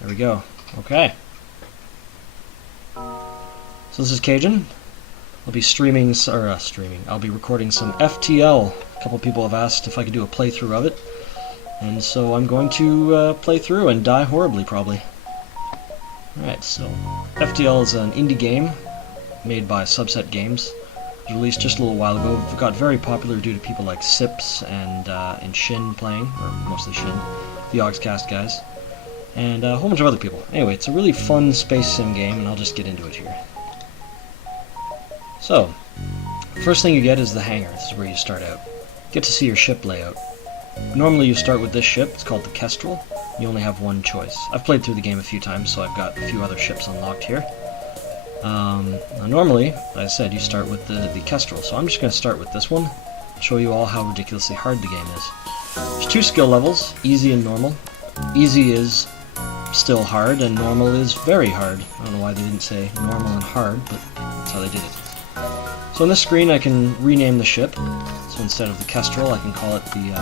There we go. Okay. So this is Cajun. I'll be I'll be recording some FTL. A couple people have asked if I could do a playthrough of it. And so I'm going to play through and die horribly, probably. Alright, so FTL is an indie game made by Subset Games. It was released just a little while ago. It got very popular due to people like Sips and Shin playing, or mostly Shin, the Ogscast guys, and a whole bunch of other people. Anyway, it's a really fun space sim game, and I'll just get into it here. So, first thing you get is the hangar. This is where you start out. Get to see your ship layout. Normally you start with this ship. It's called the Kestrel. You only have one choice. I've played through the game a few times, so I've got a few other ships unlocked here. Normally, as I said, you start with the Kestrel, so I'm just going to start with this one, show you all how ridiculously hard the game is. There's two skill levels, easy and normal. Easy is still hard, and normal is very hard. I don't know why they didn't say normal and hard, but that's how they did it. So on this screen I can rename the ship, so instead of the Kestrel I can call it the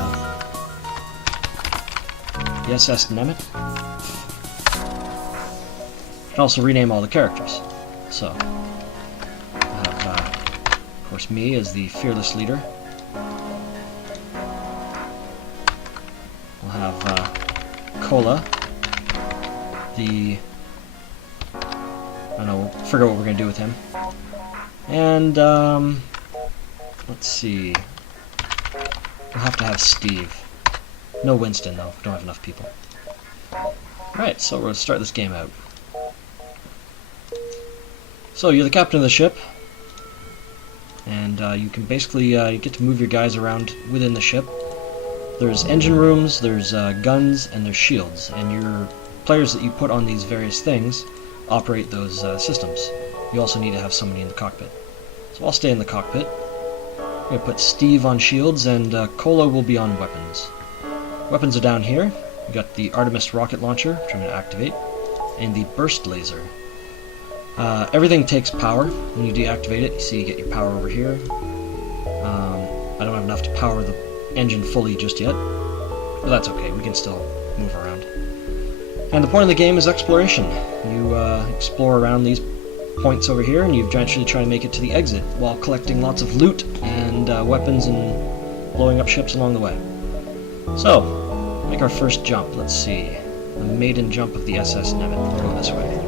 SS Nemeth. I can also rename all the characters. So, I have, of course, me as the fearless leader. We'll have Cola, the... I don't know, we'll figure out what we're going to do with him. And, let's see. We'll have to have Steve. No Winston, though. We don't have enough people. Alright, so we're going to start this game out. So you're the captain of the ship, and you can basically you get to move your guys around within the ship. There's engine rooms, there's guns, and there's shields, and your players that you put on these various things operate those systems. You also need to have somebody in the cockpit. So I'll stay in the cockpit. I'm going to put Steve on shields, and Cola will be on weapons. Weapons are down here. We've got the Artemis rocket launcher, which I'm going to activate, and the burst laser. Everything takes power. When you deactivate it, you see you get your power over here. I don't have enough to power the engine fully just yet, but that's okay, we can still move around. And the point of the game is exploration. You explore around these points over here, and you eventually try to make it to the exit while collecting lots of loot and weapons and blowing up ships along the way. So, make our first jump. Let's see. The maiden jump of the SS Nemeth. We'll go this way.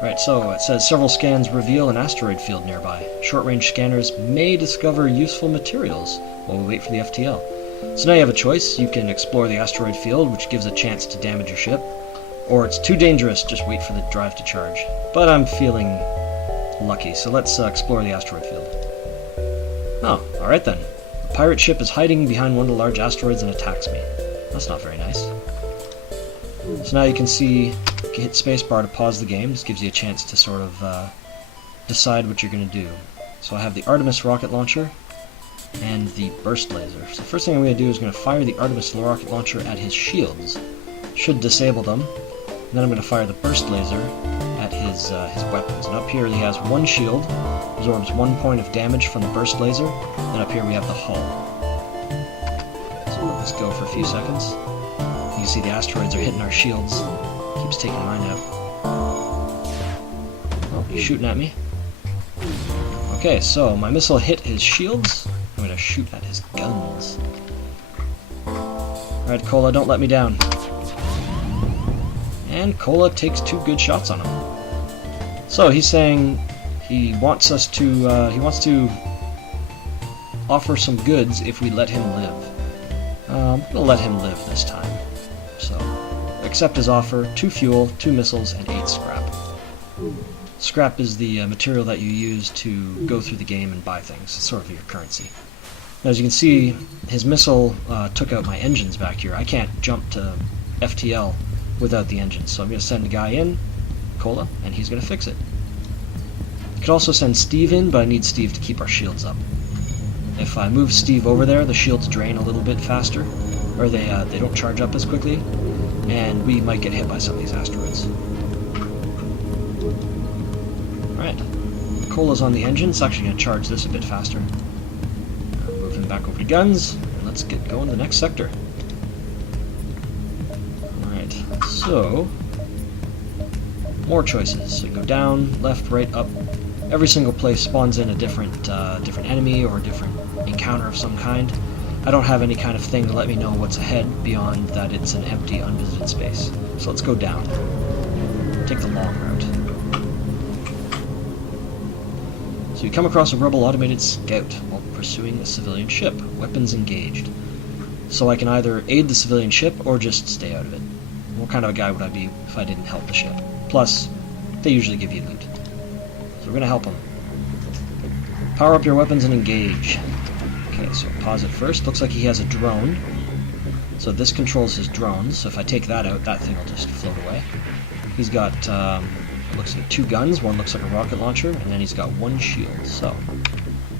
Right, so it says several scans reveal an asteroid field nearby. Short-range scanners may discover useful materials while we wait for the FTL. So now you have a choice. You can explore the asteroid field, which gives a chance to damage your ship, or it's too dangerous, just wait for the drive to charge. But I'm feeling lucky, so let's explore the asteroid field. Oh, alright then. A pirate ship is hiding behind one of the large asteroids and attacks me. That's not very nice. So now you can see, you can hit spacebar to pause the game. This gives you a chance to sort of decide what you're going to do. So I have the Artemis rocket launcher and the burst laser. So the first thing I'm going to do is going to fire the Artemis rocket launcher at his shields. Should disable them. And then I'm going to fire the burst laser at his weapons. And up here he has one shield, absorbs 1 point of damage from the burst laser. Then up here we have the hull. So we'll just go for a few seconds. You can see the asteroids are hitting our shields. Keeps taking mine out. Oh, he's shooting at me. Okay, so my missile hit his shields. I'm going to shoot at his guns. Alright, Cola, don't let me down. And Cola takes 2 good shots on him. So he's saying he wants us to, he wants to offer some goods if we let him live. We'll let him live this time. So, accept his offer, 2 fuel, 2 missiles, and 8 scrap. Scrap is the material that you use to go through the game and buy things. It's sort of your currency. Now, as you can see, his missile took out my engines back here. I can't jump to FTL without the engines, so I'm going to send a guy in, Cola, and he's going to fix it. I could also send Steve in, but I need Steve to keep our shields up. If I move Steve over there, the shields drain a little bit faster, or they don't charge up as quickly, and we might get hit by some of these asteroids. Alright, Cola's on the engine. It's actually going to charge this a bit faster. Move him back over to guns, and let's get going to the next sector. Alright, so more choices. So you go down, left, right, up. Every single place spawns in a different enemy or a different encounter of some kind. I don't have any kind of thing to let me know what's ahead beyond that it's an empty, unvisited space. So let's go down. Take the long route. So you come across a rebel automated scout while pursuing a civilian ship. Weapons engaged. So I can either aid the civilian ship or just stay out of it. What kind of a guy would I be if I didn't help the ship? Plus, they usually give you loot. So we're going to help them. Power up your weapons and engage. Okay, so pause it first. Looks like he has a drone. So this controls his drones. So if I take that out, that thing will just float away. He's got, it looks like 2 guns. One looks like a rocket launcher, and then he's got 1 shield. So I'm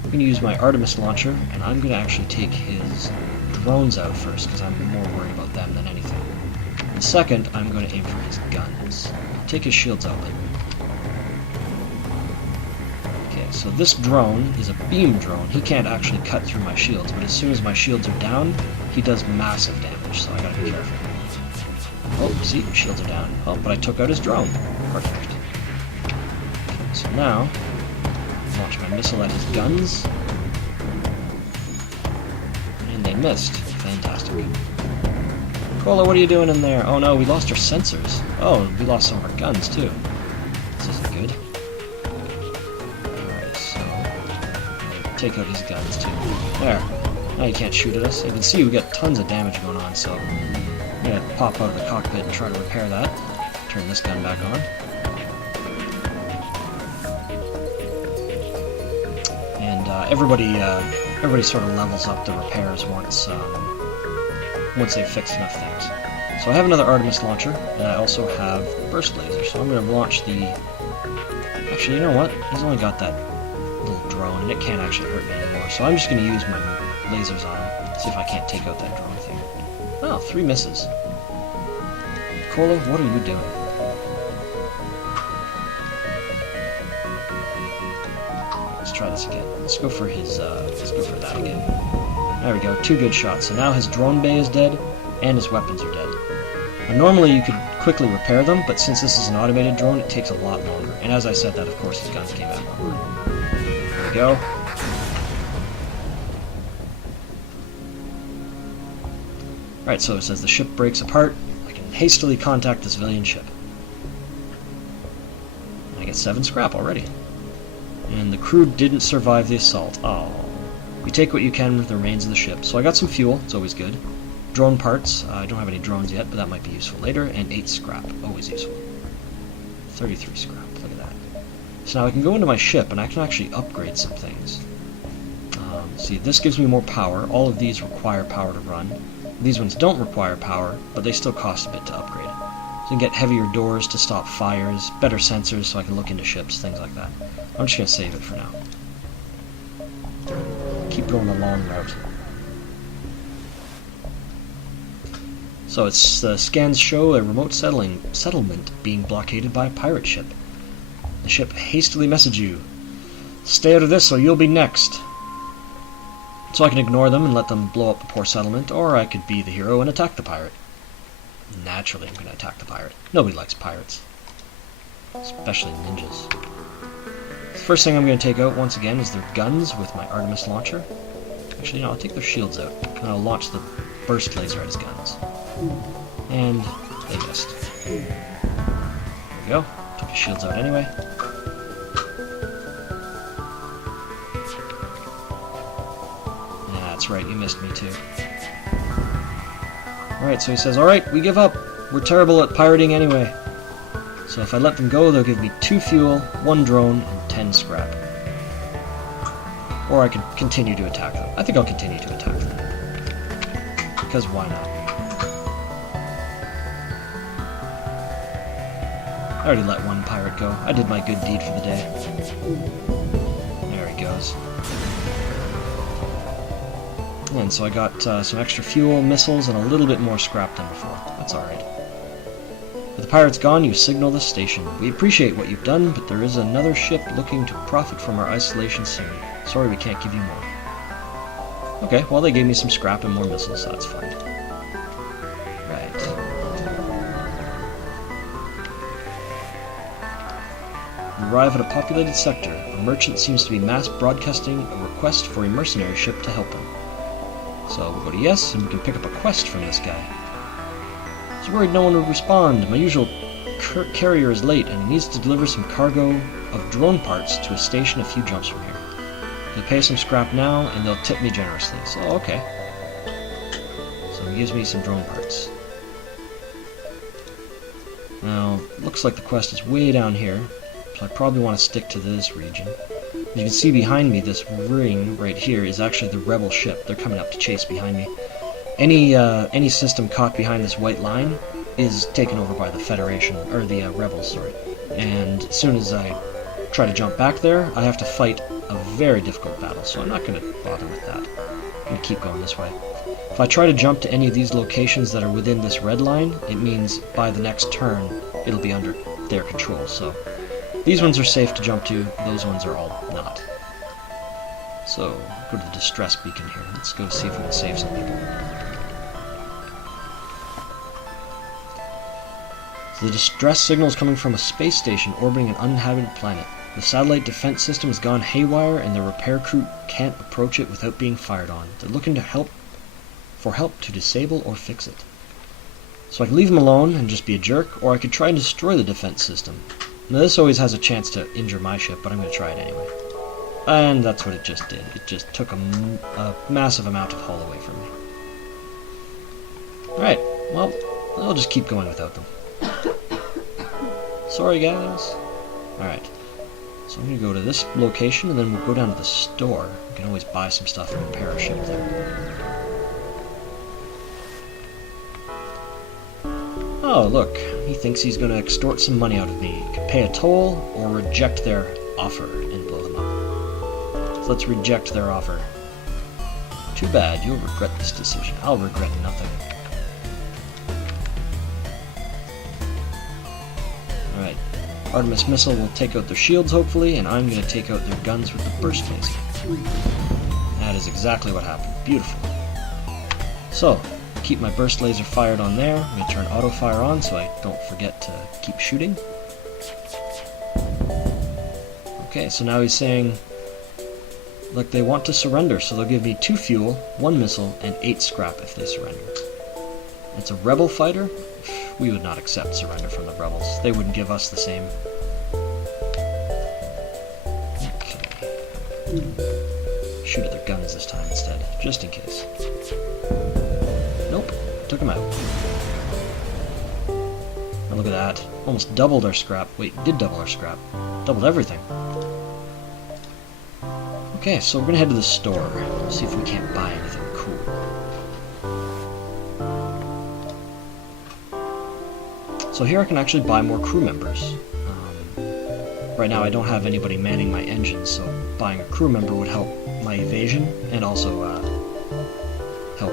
going to use my Artemis launcher, and I'm going to actually take his drones out first, because I'm more worried about them than anything. And second, I'm going to aim for his guns. I'll take his shields out later. So this drone is a beam drone. He can't actually cut through my shields, but as soon as my shields are down, he does massive damage, so I gotta be careful. Oh, see, shields are down. Oh, but I took out his drone. Perfect. Okay, so now, launch my missile at his guns. And they missed. Fantastic. Cola, what are you doing in there? Oh no, we lost our sensors. Oh, we lost some of our guns, too. This isn't good. Take out his guns too. There. Now you can't shoot at us. You can see we got tons of damage going on, so I'm gonna pop out of the cockpit and try to repair that. Turn this gun back on. And everybody sort of levels up the repairs once they've fixed enough things. So I have another Artemis launcher, and I also have burst laser. So I'm gonna launch the. Actually, you know what? He's only got that little drone, and it can't actually hurt me anymore. So I'm just going to use my lasers on him, see if I can't take out that drone thing. Oh, 3 misses. Cola, what are you doing? Let's try this again. Let's go for his. Let's go for that again. There we go. 2 good shots. So now his drone bay is dead, and his weapons are dead. Now, normally you could quickly repair them, but since this is an automated drone, it takes a lot longer. And as I said that, of course, his guns came back longer. Go. Alright, so it says the ship breaks apart. I can hastily contact the civilian ship. I get 7 scrap already. And the crew didn't survive the assault. Oh. You take what you can with the remains of the ship. So I got some fuel, it's always good. Drone parts, I don't have any drones yet, but that might be useful later. And 8 scrap, always useful. 33 scrap, look at that. So now I can go into my ship and I can actually upgrade some things. See, this gives me more power. All of these require power to run. These ones don't require power, but they still cost a bit to upgrade. So I can get heavier doors to stop fires, better sensors so I can look into ships, things like that. I'm just going to save it for now. Keep going the long route. So it's the scans show a remote settlement being blockaded by a pirate ship. The ship hastily messages you. Stay out of this or you'll be next. So I can ignore them and let them blow up the poor settlement, or I could be the hero and attack the pirate. Naturally I'm going to attack the pirate. Nobody likes pirates. Especially ninjas. The first thing I'm going to take out once again is their guns with my Artemis launcher. Actually, no, I'll take their shields out, and I'll launch the burst laser at his guns. And they missed. There we go. Took his shields out anyway. That's right, you missed me too. Alright, so he says, alright, we give up. We're terrible at pirating anyway. So if I let them go, they'll give me 2 fuel, 1 drone, and 10 scrap. Or I could continue to attack them. I think I'll continue to attack them. Because why not? I already let 1 pirate go. I did my good deed for the day. There he goes. And so I got some extra fuel, missiles, and a little bit more scrap than before. That's alright. With the pirates gone, you signal the station. We appreciate what you've done, but there is another ship looking to profit from our isolation soon. Sorry we can't give you more. Okay, well they gave me some scrap and more missiles, so that's fine. Right. We arrive at a populated sector. A merchant seems to be mass broadcasting a request for a mercenary ship to help him. So we'll go to yes, and we can pick up a quest from this guy. I was worried no one would respond. My usual carrier is late, and he needs to deliver some cargo of drone parts to a station a few jumps from here. He'll pay some scrap now, and they'll tip me generously. So, okay. So he gives me some drone parts. Now, looks like the quest is way down here, so I probably want to stick to this region. As you can see behind me, this ring right here is actually the rebel ship. They're coming up to chase behind me. Any system caught behind this white line is taken over by the Federation, or the rebels, sorry. And as soon as I try to jump back there, I have to fight a very difficult battle, so I'm not going to bother with that. I'm going to keep going this way. If I try to jump to any of these locations that are within this red line, it means by the next turn it'll be under their control, so these ones are safe to jump to, those ones are all not. So, go to the distress beacon here. Let's go see if we can save some people. So the distress signal is coming from a space station orbiting an uninhabited planet. The satellite defense system has gone haywire, and the repair crew can't approach it without being fired on. They're looking for help to disable or fix it. So I can leave them alone and just be a jerk, or I could try and destroy the defense system. Now this always has a chance to injure my ship, but I'm going to try it anyway. And that's what it just did. It just took a massive amount of hull away from me. Alright, well, I'll just keep going without them. Sorry guys. Alright. So I'm going to go to this location, and then we'll go down to the store. We can always buy some stuff and repair our ship there. Oh, look. He thinks he's going to extort some money out of me. He could pay a toll, or reject their offer and blow them up. So let's reject their offer. Too bad. You'll regret this decision. I'll regret nothing. Alright. Artemis missile will take out their shields, hopefully, and I'm going to take out their guns with the burst laser. That is exactly what happened. Beautiful. So, keep my burst laser fired on there. I'm going to turn auto fire on so I don't forget to keep shooting. Okay, so now he's saying, look, they want to surrender, so they'll give me 2 fuel, 1 missile, and 8 scrap if they surrender. It's a rebel fighter. We would not accept surrender from the rebels. They wouldn't give us the same. Okay. Shoot at their guns this time instead, just in case. Nope. Took them out. Oh, look at that. Almost doubled our scrap. Wait, did double our scrap. Doubled everything. Okay, so we're gonna head to the store. See if we can't buy anything cool. So here I can actually buy more crew members. Right now I don't have anybody manning my engines, so buying a crew member would help my evasion and also help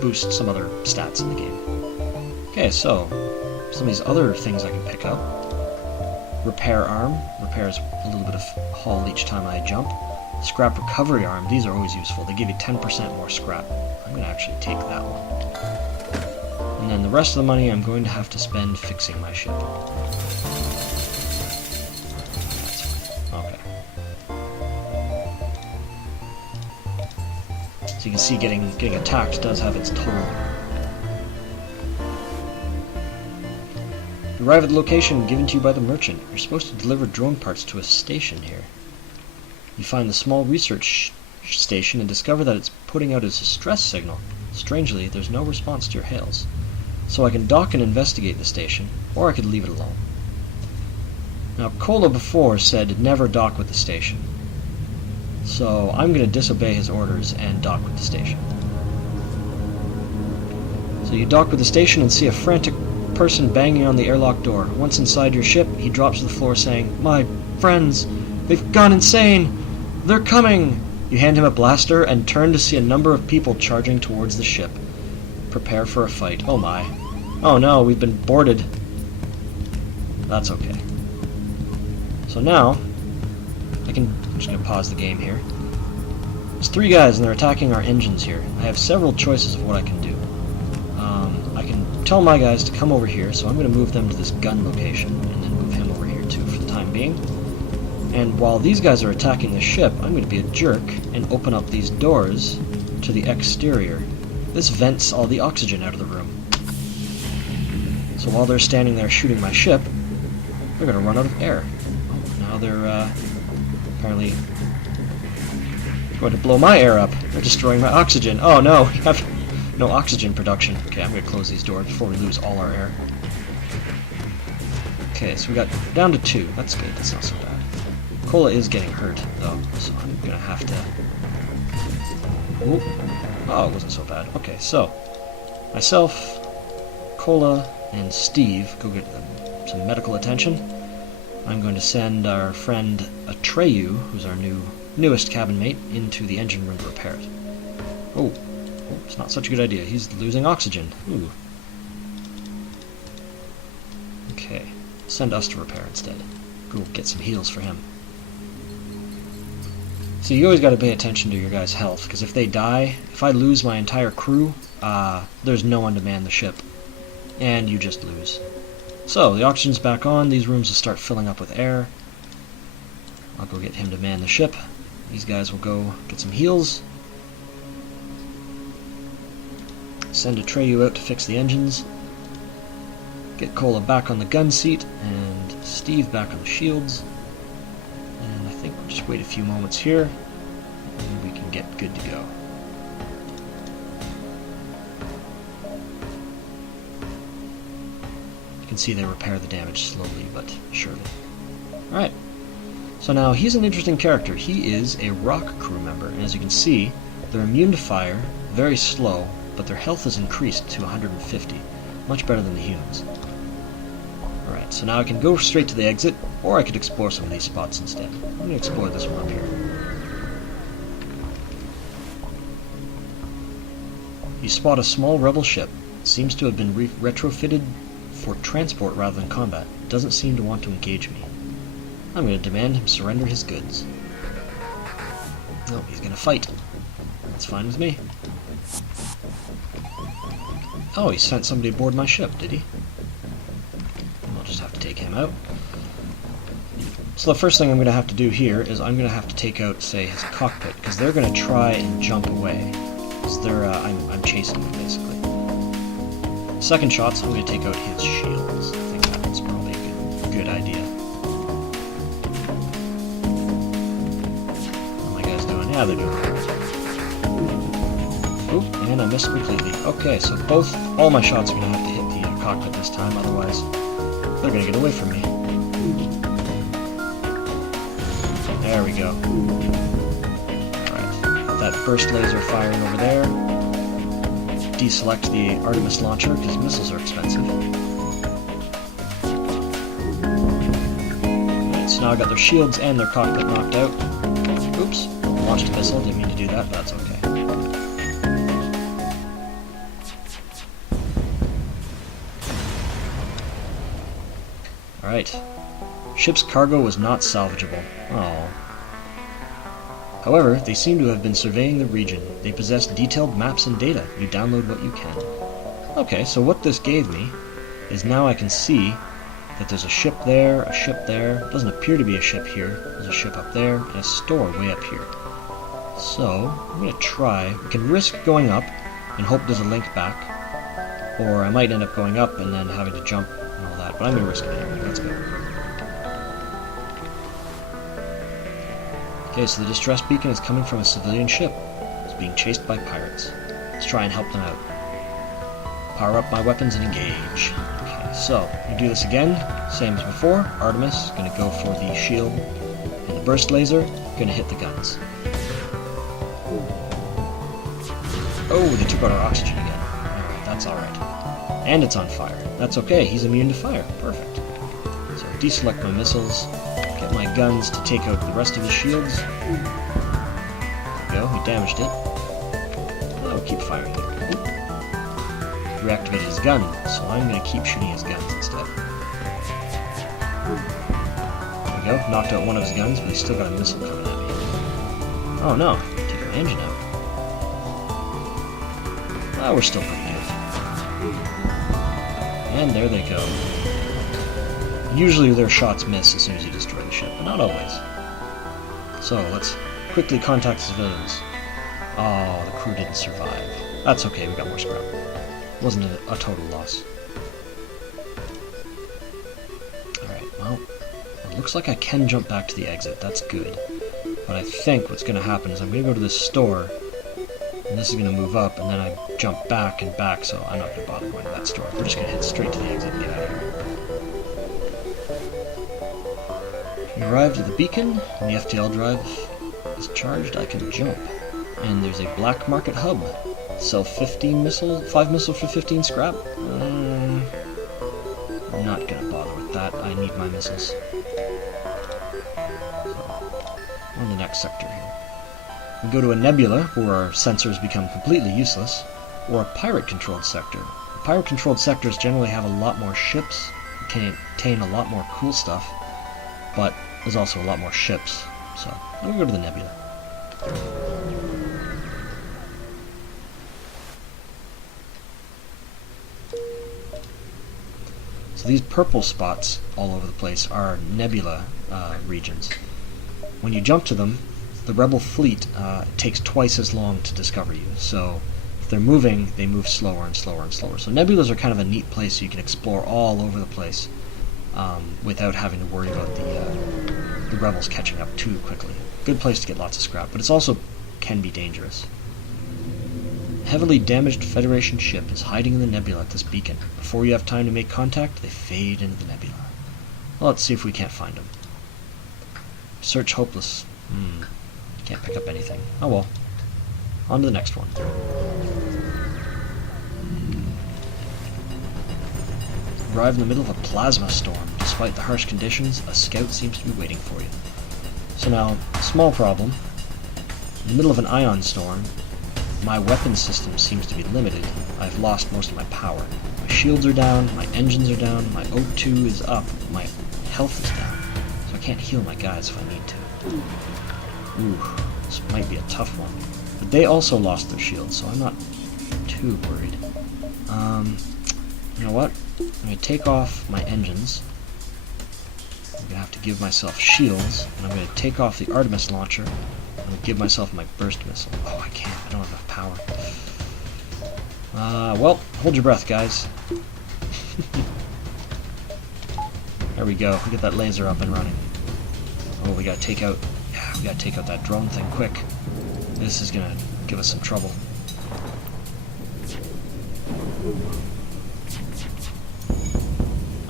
boost some other stats in the game. Okay, so some of these other things I can pick up. Repair arm. Repairs a little bit of hull each time I jump. Scrap recovery arm. These are always useful. They give you 10% more scrap. I'm going to actually take that one. And then the rest of the money I'm going to have to spend fixing my ship. Okay. So you can see getting attacked does have its toll. You arrive at the location given to you by the merchant. You're supposed to deliver drone parts to a station here. You find the small research station and discover that it's putting out a distress signal. Strangely, there's no response to your hails. So I can dock and investigate the station, or I could leave it alone. Now, Kola before said never dock with the station. So I'm going to disobey his orders and dock with the station. So you dock with the station and see a frantic person banging on the airlock door. Once inside your ship, he drops to the floor saying, "My friends, they've gone insane! They're coming!" You hand him a blaster and turn to see a number of people charging towards the ship. Prepare for a fight. Oh my. Oh no, we've been boarded. That's okay. So now, I'm just going to pause the game here. There's 3 guys and they're attacking our engines here. I have several choices of what I can do. I can tell my guys to come over here, so I'm going to move them to this gun location, and then move him over here too for the time being. And while these guys are attacking the ship, I'm going to be a jerk and open up these doors to the exterior. This vents all the oxygen out of the room. So while they're standing there shooting my ship, they're going to run out of air. Oh, now they're apparently going to blow my air up. They're destroying my oxygen. Oh no, we have no oxygen production. Okay, I'm going to close these doors before we lose all our air. Okay, so we got down to 2. That's good, that's not so bad. Cola is getting hurt, though, so I'm going to have to... Ooh. Oh, it wasn't so bad. Okay, so myself, Cola, and Steve go get some medical attention. I'm going to send our friend Atreyu, who's our newest cabin mate, into the engine room to repair it. Oh, it's not such a good idea. He's losing oxygen. Ooh. Okay, send us to repair instead. Go get some heals for him. So you always got to pay attention to your guys' health, because if they die, if I lose my entire crew, there's no one to man the ship, and you just lose. So, the oxygen's back on, these rooms will start filling up with air. I'll go get him to man the ship. These guys will go get some heals. Send Atreyu out to fix the engines. Get Cola back on the gun seat, and Steve back on the shields. And I think we'll just wait a few moments here, and we can get good to go. You can see they repair the damage slowly, but surely. Alright, so now he's an interesting character. He is a rock crew member, and as you can see, they're immune to fire, very slow, but their health is increased to 150, much better than the humans. Alright, so now I can go straight to the exit, or I could explore some of these spots instead. I'm going to explore this one up here. You spot a small rebel ship. It seems to have been retrofitted for transport rather than combat. It doesn't seem to want to engage me. I'm going to demand him surrender his goods. No, he's going to fight. That's fine with me. Oh, he sent somebody aboard my ship, did he? I'll just have to take him out. So the first thing I'm going to have to do here is I'm going to have to take out, say, his cockpit, because they're going to try and jump away. Because they're, I'm chasing them, basically. Second shots, I'm going to take out his shields. I think that's probably a good idea. How are my guys doing? Yeah, they're doing alright. Oop, and I missed completely. Okay, so all my shots are going to have to hit the cockpit this time, otherwise they're going to get away from me. There we go. Alright, that burst laser firing over there. Deselect the Artemis launcher, because missiles are expensive. Alright, so now I got their shields and their cockpit knocked out. Oops, launched a missile, didn't mean to do that, but that's okay. Alright. Ship's cargo was not salvageable. Oh. However, they seem to have been surveying the region. They possess detailed maps and data. You download what you can. Okay, so what this gave me is now I can see that there's a ship there, a ship there. It doesn't appear to be a ship here. There's a ship up there, and a store way up here. So, I'm going to try. We can risk going up and hope there's a link back. Or I might end up going up and then having to jump and all that. But I'm going to risk it anyway. Let's go. Okay, so the distress beacon is coming from a civilian ship. It's being chased by pirates. Let's try and help them out. Power up my weapons and engage. Okay, so we do this again, same as before. Artemis, gonna go for the shield and the burst laser, gonna hit the guns. Oh, they took out our oxygen again. Alright, that's alright. And it's on fire. That's okay, he's immune to fire. Perfect. So deselect my missiles. Get my guns to take out the rest of the shields. There we go, we damaged it. Now we'll keep firing it. Reactivated his gun, so I'm going to keep shooting his guns instead. There we go, knocked out one of his guns, but he's still got a missile coming at me. Oh no, taking my engine out. Ah, we're still pretty good. And there they go. Usually their shots miss as soon as you destroy the ship, but not always. So, let's quickly contact civilians. Oh, the crew didn't survive. That's okay, we got more scrap. Wasn't a total loss. Alright, well, it looks like I can jump back to the exit. That's good. But I think what's going to happen is I'm going to go to this store, and this is going to move up, and then I jump back and back, so I'm not going to bother going to that store. We're just going to head straight to the exit and get out of here. We arrived at the beacon. When the FTL drive is charged, I can jump. And there's a black market hub. Sell 5 missiles for 15 scrap? I'm not going to bother with that. I need my missiles. On the next sector here. We go to a nebula, where our sensors become completely useless, or a pirate-controlled sector. Pirate-controlled sectors generally have a lot more ships, can contain a lot more cool stuff, but there's also a lot more ships, so I'm going to go to the nebula. So these purple spots all over the place are nebula regions. When you jump to them, the rebel fleet takes twice as long to discover you. So if they're moving, they move slower and slower and slower. So nebulas are kind of a neat place you can explore all over the place without having to worry about the rebels catching up too quickly. Good place to get lots of scrap, but it's also can be dangerous. A heavily damaged Federation ship is hiding in the nebula at this beacon. Before you have time to make contact, they fade into the nebula. Well, let's see if we can't find them. Search hopeless. Can't pick up anything. Oh well. On to the next one. Arrive in the middle of a plasma storm. Despite the harsh conditions, a scout seems to be waiting for you. So now, small problem. In the middle of an ion storm, my weapon system seems to be limited. I've lost most of my power. My shields are down, my engines are down, my O2 is up, my health is down. So I can't heal my guys if I need to. Ooh, this might be a tough one. But they also lost their shields, so I'm not too worried. You know what? I'm going to take off my engines. I'm going to have to give myself shields, and I'm going to take off the Artemis launcher. I'm going to give myself my burst missile. Oh, I can't. I don't have enough power. Well, hold your breath, guys. There we go. We get that laser up and running. Oh, we gotta take out... Yeah, we gotta take out that drone thing quick. This is gonna give us some trouble.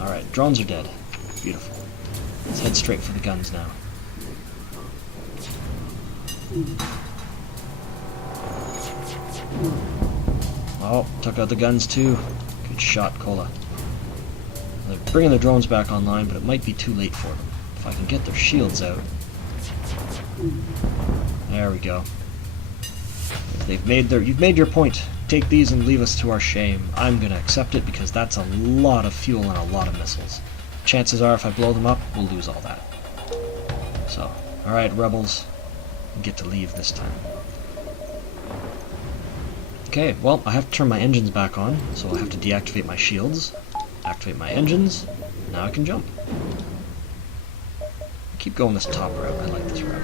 Alright, drones are dead. Beautiful. Let's head straight for the guns now. Oh, took out the guns too. Good shot, Cola. They're bringing the drones back online, but it might be too late for them. If I can get their shields out. There we go. You've made your point. Take these and leave us to our shame. I'm gonna accept it because that's a lot of fuel and a lot of missiles. Chances are if I blow them up, we'll lose all that. So, alright, rebels. You get to leave this time. Okay, well, I have to turn my engines back on, so I'll have to deactivate my shields, activate my engines, and now I can jump. Keep going this top route. I like this route.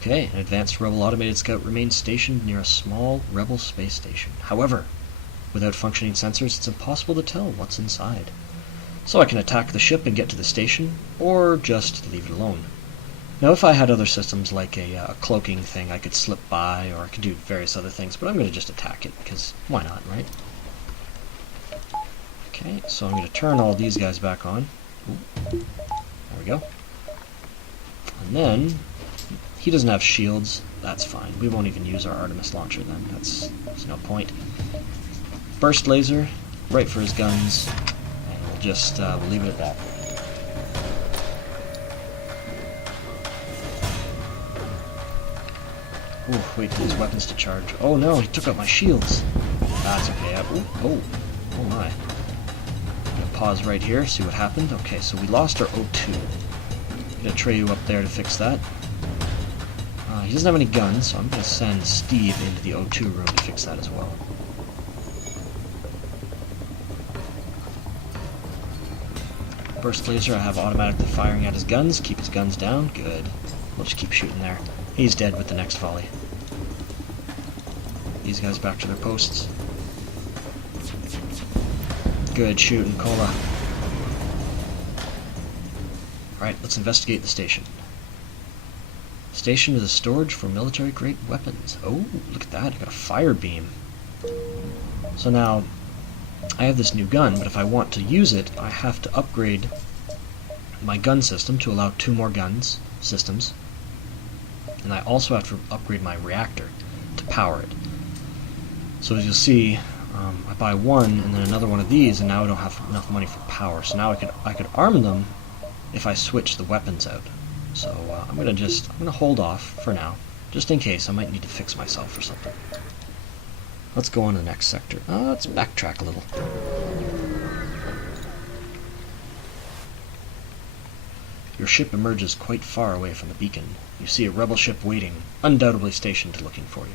Okay, an advanced rebel automated scout remains stationed near a small rebel space station. However, without functioning sensors, it's impossible to tell what's inside. So I can attack the ship and get to the station, or just leave it alone. Now, if I had other systems like a cloaking thing, I could slip by, or I could do various other things, but I'm going to just attack it, because why not, right? Okay, so I'm going to turn all these guys back on. Ooh, there we go. And then, he doesn't have shields, that's fine. We won't even use our Artemis launcher then, there's no point. Burst laser, right for his guns, and we'll just we'll leave it at that. Ooh, wait for these weapons to charge. Oh no, he took out my shields. That's okay. Oh my. I'm gonna pause right here, see what happened. Okay, so we lost our O2. Get Atreyu up there to fix that. He doesn't have any guns, so I'm going to send Steve into the O2 room to fix that as well. Burst laser, I have automatically firing at his guns. Keep his guns down. Good. We'll just keep shooting there. He's dead with the next volley. These guys back to their posts. Good shooting, Cola. Alright, let's investigate the station. Station is a storage for military-grade weapons. Oh, look at that. I got a fire beam. So now, I have this new gun, but if I want to use it, I have to upgrade my gun system to allow 2 more guns systems. And I also have to upgrade my reactor to power it. So as you'll see, I buy one and then another one of these, and now I don't have enough money for power. So now I could arm them if I switch the weapons out. So I'm gonna hold off for now, just in case I might need to fix myself or something. Let's go on to the next sector. Let's backtrack a little. Your ship emerges quite far away from the beacon. You see a rebel ship waiting, undoubtedly stationed looking for you.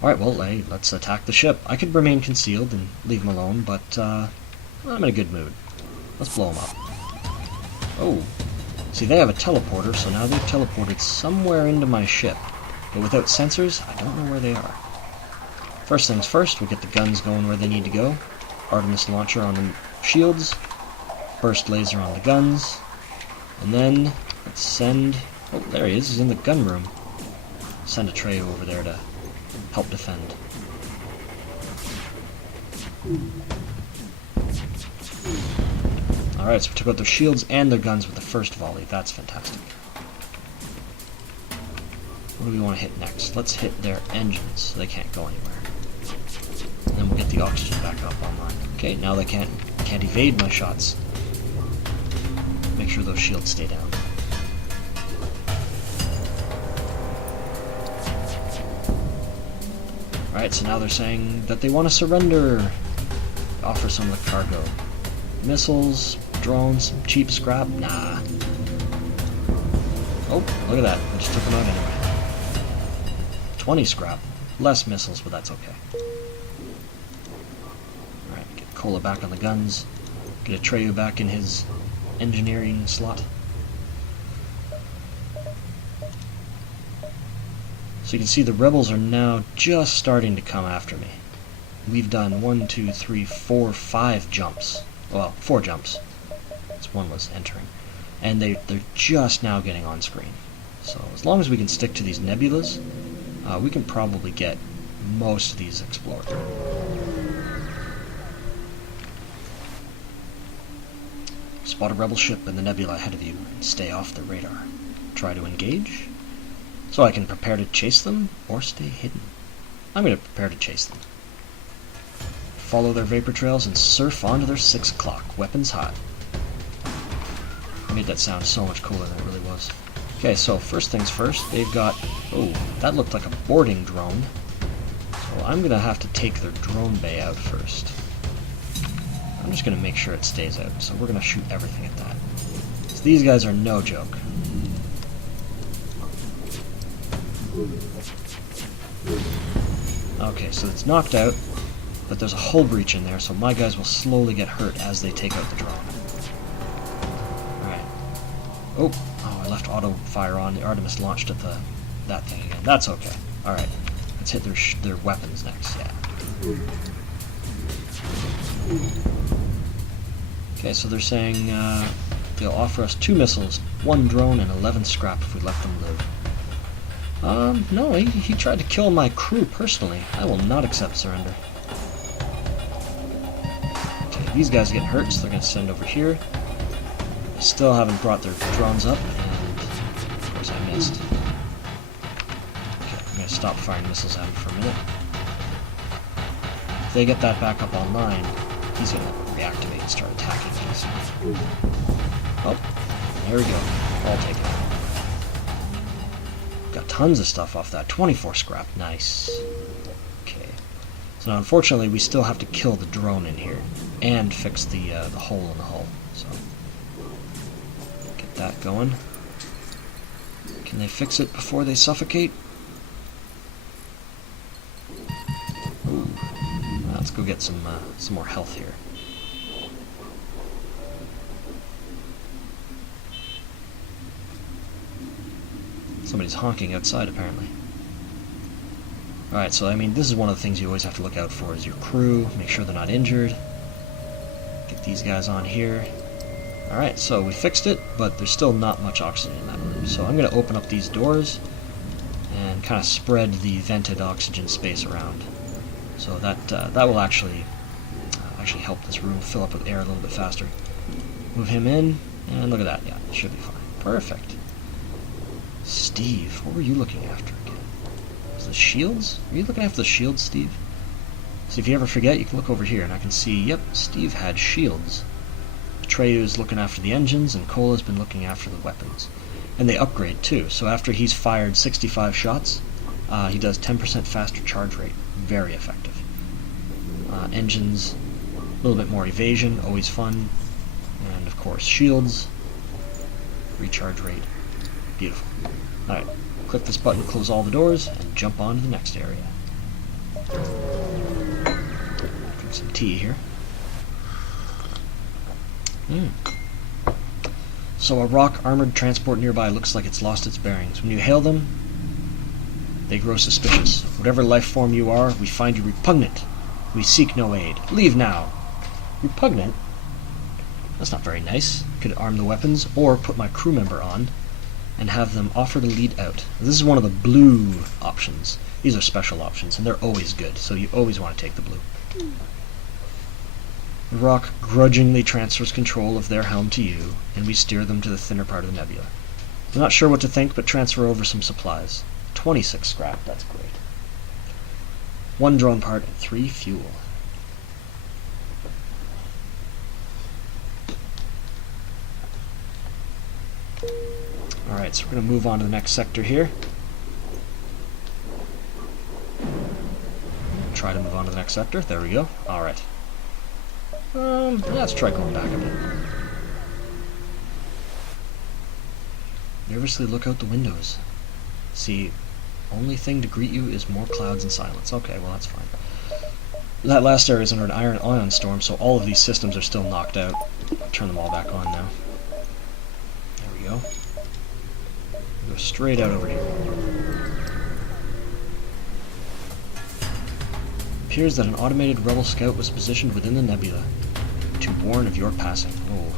Alright, well, hey, let's attack the ship. I could remain concealed and leave them alone, but I'm in a good mood. Let's blow them up. Oh, see, they have a teleporter, so now they've teleported somewhere into my ship. But without sensors, I don't know where they are. First things first, we'll get the guns going where they need to go. Artemis launcher on the shields. Burst laser on the guns. And then, let's send... Oh, there he is. He's in the gun room. Send Atreyu over there to help defend. Alright, so we took out their shields and their guns with the first volley. That's fantastic. What do we want to hit next? Let's hit their engines so they can't go anywhere. And then we'll get the oxygen back up online. Okay, now they can't evade my shots. Make sure those shields stay down. Alright, so now they're saying that they want to surrender. Offer some of the cargo. Missiles, drones, cheap scrap? Nah. Oh, look at that. I just took them out anyway. 20 scrap. Less missiles, but that's okay. Alright, get Cola back on the guns. Get Atreyu back in his engineering slot. So you can see the rebels are now just starting to come after me. We've done 1, 2, 3, 4, 5 jumps. Well, 4 jumps. This one was entering. And they're just now getting on screen. So as long as we can stick to these nebulas, we can probably get most of these explored. Spot a rebel ship in the nebula ahead of you and stay off the radar. Try to engage, so I can prepare to chase them or stay hidden. I'm going to prepare to chase them. Follow their vapor trails and surf onto their 6 o'clock. Weapons hot. I made that sound so much cooler than it really was. Okay, so first things first, they've got... Oh, that looked like a boarding drone. So I'm going to have to take their drone bay out first. I'm just going to make sure it stays out, so we're going to shoot everything at that. So these guys are no joke. Okay, so it's knocked out, but there's a hull breach in there, so my guys will slowly get hurt as they take out the drone. Alright. Oh, I left auto fire on. The Artemis launched at that thing again. That's okay. Alright, let's hit their weapons next, yeah. Okay, so they're saying they'll offer us 2 missiles, 1 drone, and 11 scrap if we let them live. No, he tried to kill my crew personally. I will not accept surrender. Okay, these guys are getting hurt, so they're going to send over here. They still haven't brought their drones up, and of course I missed. Okay, I'm going to stop firing missiles at him for a minute. If they get that back up online, he's going to reactivate and start attacking these. Oh, there we go. All taken. Got tons of stuff off that. 24 scrap. Nice. Okay. So now, unfortunately, we still have to kill the drone in here and fix the hole in the hull. So get that going. Can they fix it before they suffocate? Ooh. Well, let's go get some more health here. Somebody's honking outside, apparently. Alright, so I mean, this is one of the things you always have to look out for is your crew. Make sure they're not injured. Get these guys on here. Alright, so we fixed it, but there's still not much oxygen in that room. So I'm going to open up these doors and kind of spread the vented oxygen space around. So that will actually help this room fill up with air a little bit faster. Move him in, and look at that. Yeah, it should be fine. Perfect. Steve, what were you looking after again? Was the shields? Are you looking after the shields, Steve? So if you ever forget, you can look over here, and I can see, yep, Steve had shields. Atreyu is looking after the engines, and Cola's been looking after the weapons. And they upgrade, too. So after he's fired 65 shots, he does 10% faster charge rate. Very effective. Engines, a little bit more evasion, always fun. And, of course, shields, recharge rate. Beautiful. Alright, click this button, close all the doors, and jump on to the next area. Drink some tea here. So a rock armored transport nearby looks like it's lost its bearings. When you hail them, they grow suspicious. Whatever life form you are, we find you repugnant. We seek no aid. Leave now. Repugnant? That's not very nice. Could arm the weapons, or put my crew member on, and have them offer to lead out. This is one of the blue options. These are special options, and they're always good, so you always want to take the blue. The rock grudgingly transfers control of their helm to you, and we steer them to the thinner part of the nebula. I'm not sure what to think, but transfer over some supplies. 26 scrap, that's great. 1 drone part and 3 fuel. Alright, so we're going to move on to the next sector here. Try to move on to the next sector. There we go. Alright. Let's try going back a bit. Nervously look out the windows. See, only thing to greet you is more clouds and silence. Okay, well that's fine. That last area is under an ion storm, so all of these systems are still knocked out. I'll turn them all back on now. There we go. Go straight out over here. Appears that an automated rebel scout was positioned within the nebula to warn of your passing. Oh.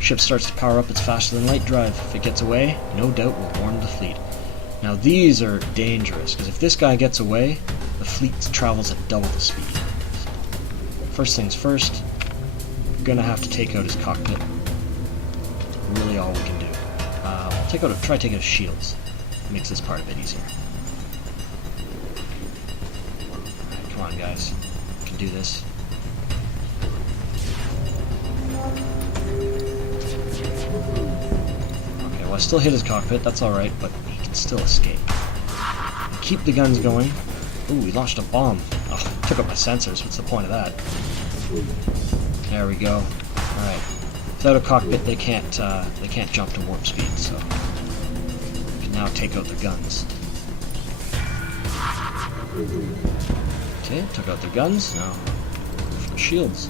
Ship starts to power up its faster-than-light drive. If it gets away, no doubt will warn the fleet. Now these are dangerous, because if this guy gets away, the fleet travels at double the speed. So, first things first, we're going to have to take out his cockpit. Really all we can do. Try taking out his shields. It makes this part a bit easier. Alright, come on guys. We can do this. Okay, well I still hit his cockpit, that's alright, but he can still escape. Keep the guns going. Ooh, he launched a bomb. Oh, took up my sensors, what's the point of that? There we go. Alright. Without a cockpit they can't jump to warp speed, so we can now take out their guns. Okay, took out their guns, now for the shields.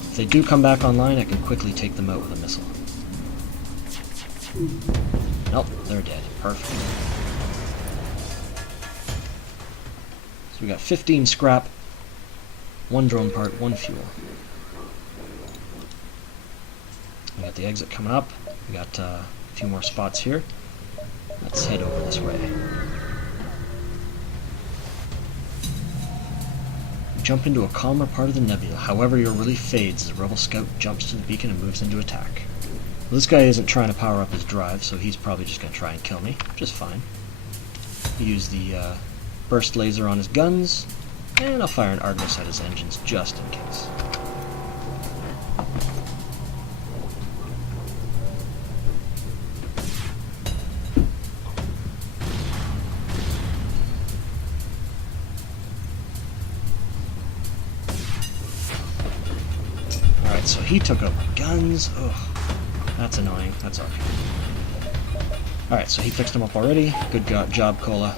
If they do come back online, I can quickly take them out with a missile. Nope, they're dead. Perfect. So we got 15 scrap, 1 drone part, 1 fuel. We got the exit coming up. We got a few more spots here. Let's head over this way. We jump into a calmer part of the nebula. However, your relief fades as a rebel scout jumps to the beacon and moves into attack. Well, this guy isn't trying to power up his drive, so he's probably just going to try and kill me, which is fine. Use the burst laser on his guns, and I'll fire an Argus at his engines just in case. Alright, so he took out my guns. Ugh. That's annoying. That's okay. Alright, so he fixed him up already. Good job, Cola.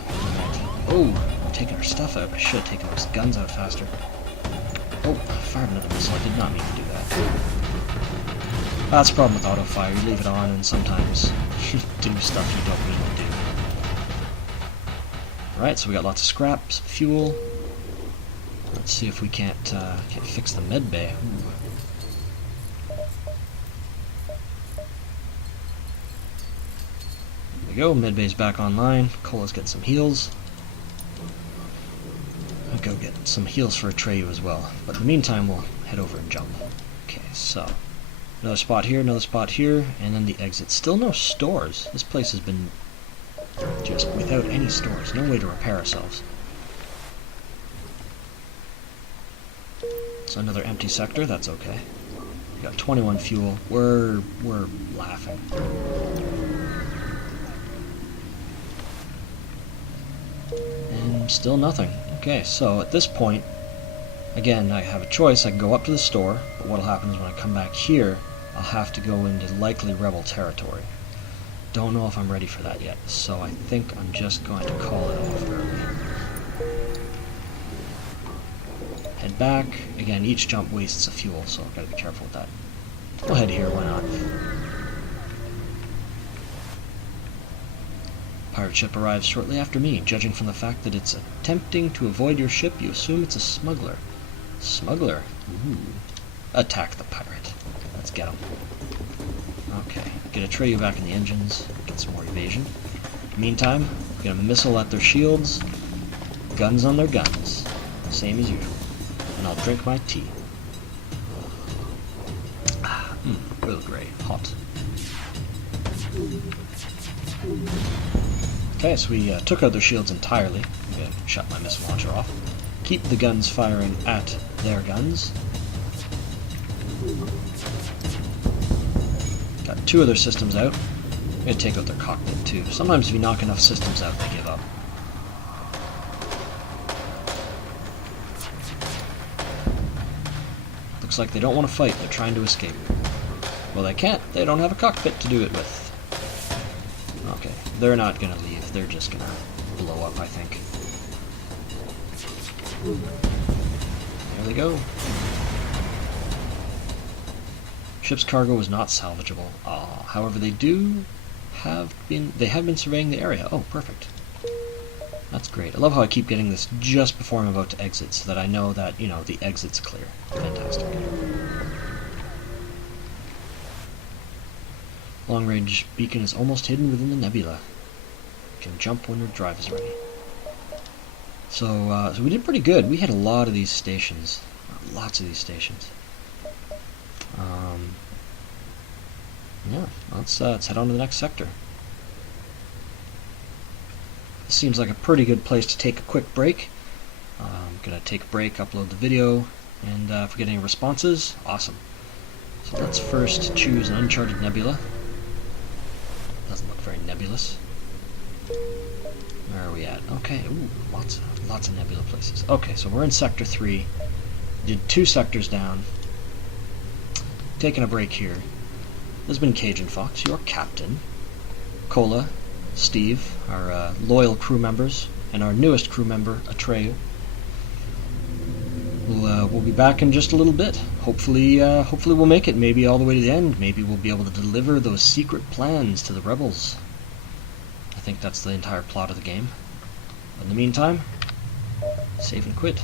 Oh, I'm taking our stuff out. I should have taken those guns out faster. Oh, I fired another missile. I did not mean to do that. That's the problem with auto fire. You leave it on and sometimes you do stuff you don't mean to do. Alright, so we got lots of scraps, fuel. Let's see if we can't fix the med bay. Ooh. There we go, med bay's back online. Cola's getting some heals. I'll go get some heals for Atreyu as well. But in the meantime, we'll head over and jump. Okay, so another spot here, and then the exit. Still no stores. This place has been just without any stores. No way to repair ourselves. So another empty sector. That's okay. We got 21 fuel. We're laughing. And still nothing. Okay, so at this point, again, I have a choice. I can go up to the store, but what'll happen is when I come back here, I'll have to go into likely rebel territory. Don't know if I'm ready for that yet, so I think I'm just going to call it off early. Head back. Again, each jump wastes a fuel, so I've got to be careful with that. We'll head here, why not? Pirate ship arrives shortly after me. Judging from the fact that it's attempting to avoid your ship, you assume it's a smuggler. Smuggler? Ooh. Attack the pirate. Let's get him. Okay, get Atreyu back in the engines, get some more evasion. Meantime, get a missile at their shields, guns on their guns. Same as usual. And I'll drink my tea. Real great. Hot. Okay, so we took out their shields entirely. I'm going to shut my missile launcher off. Keep the guns firing at their guns. Got 2 of their systems out. I'm going to take out their cockpit too. Sometimes if you knock enough systems out, they give up. Looks like they don't want to fight. They're trying to escape. Well, they can't. They don't have a cockpit to do it with. Okay, they're not going to leave. They're just going to blow up, I think. There they go. Ship's cargo was not salvageable. However, they have been surveying the area. Oh, perfect. That's great. I love how I keep getting this just before I'm about to exit, so that I know that, you know, the exit's clear. Fantastic. Long-range beacon is almost hidden within the nebula. Can jump when your drive is ready. So we did pretty good. We had a lot of these stations. Lots of these stations. Yeah, let's head on to the next sector. This seems like a pretty good place to take a quick break. I'm going to take a break, upload the video, and if we get any responses, awesome. So let's first choose an uncharted nebula. Doesn't look very nebulous. Where are we at? Okay, ooh, lots of nebula places. Okay, so we're in Sector 3. Did 2 sectors down. Taking a break here. This has been Cajun Fox, your captain. Cola, Steve, our loyal crew members, and our newest crew member, Atreyu. We'll be back in just a little bit. Hopefully we'll make it. Maybe all the way to the end. Maybe we'll be able to deliver those secret plans to the rebels. I think that's the entire plot of the game. But in the meantime, save and quit.